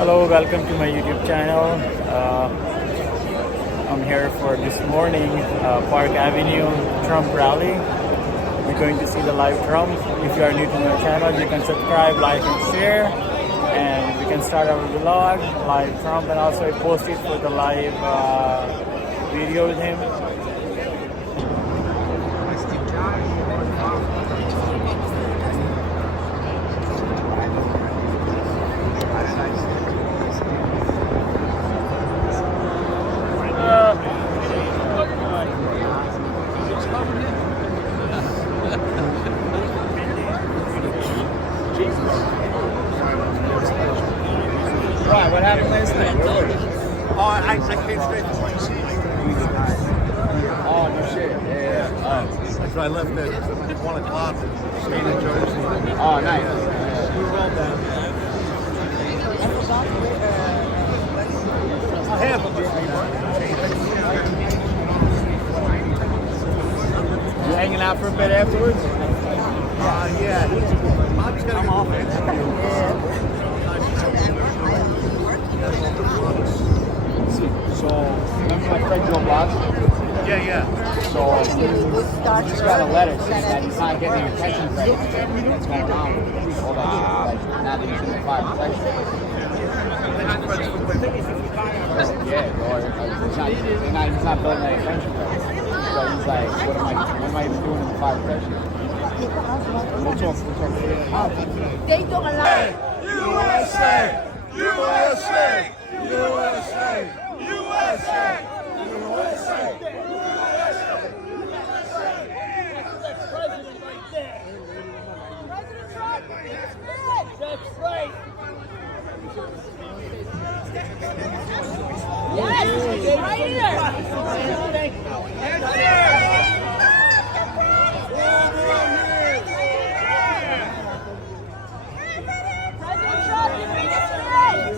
Hello, welcome to my YouTube channel. I'm here for this morning Park Avenue Trump rally. We're going to see the live Trump. If you are new to my channel, you can subscribe, like, and share. And we can start our vlog, live Trump, and also I posted for the live video with him. Right, what happened last night? Oh, I came straight from my seat. Oh, no shit. Yeah. So I left at 1 o'clock and stayed in Jersey. Oh, nice. We were all down there. Half of us. You hanging out for a bit afterwards? Yeah. Bobby's got to go off. So, remember my friend Joe Blas? Yeah. So, he just got a letter saying that he's not getting attention credit that's going on. Hold on. Like, now that he's in the fire protection. Yeah, he's not building any attention credit. So he's like, what am I even doing in the fire protection? We'll talk. They don't allow USA! USA! USA! USA! USA! That's right. Yes, right here. President Trump, your biggest friend. USA!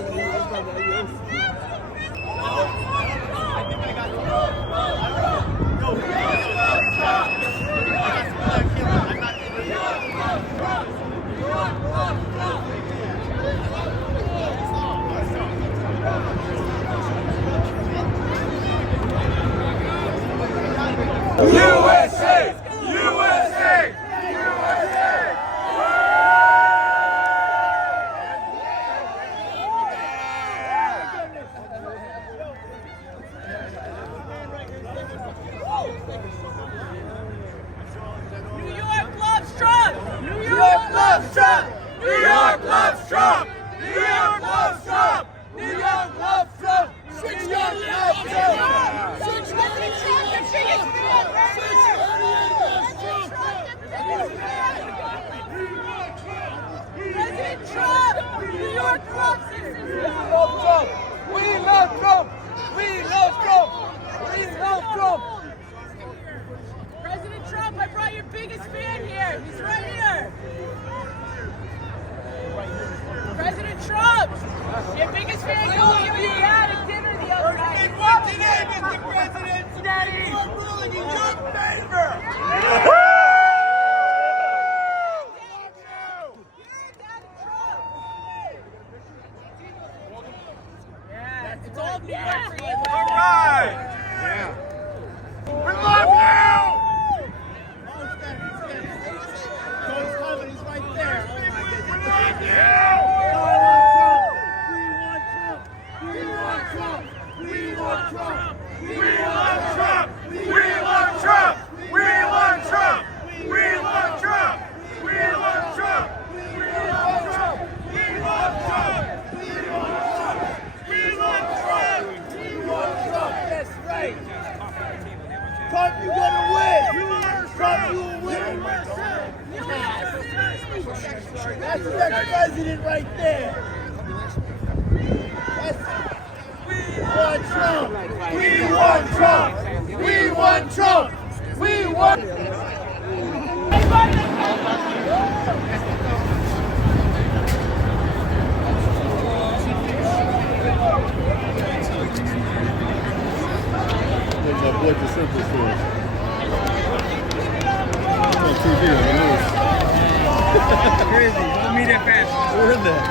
USA! USA! New York loves Trump. New York loves Trump! New York loves Trump! New York loves Trump! New York loves Trump! New York loves Trump! President Trump, your biggest fan. President Trump, New York loves We love Trump! We love Trump! We love Trump! We love Trump! President Trump, I brought your biggest fan here. He's right here. President Trump, your biggest fan told you you had a dinner the other night. What today, Mr. President? Daddy! We're ruling in your favor! It's all New York for you. All right! Yeah. We love you! He's right there. We love you! We want Trump! We want Trump! We want Trump! We want Trump! We want Trump! We want Trump! We want Trump! We want Trump! We want Trump! We want Trump! We want Trump! We want Trump! That's right! Trump, you're gonna win! Trump, you will win! That's the president right there! We want Trump! We want Trump! We want Trump! We want... There's my boy Giuseppe for on TV on the news. Crazy. Don't meet that fast. We're in there.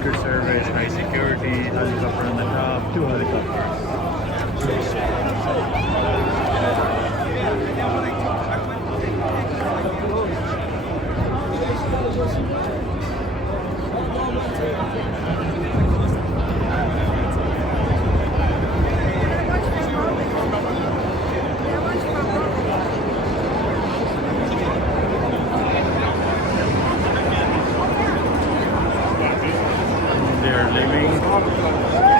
Secret Service, high security, helicopter on the top, 2 helicopters. They're living.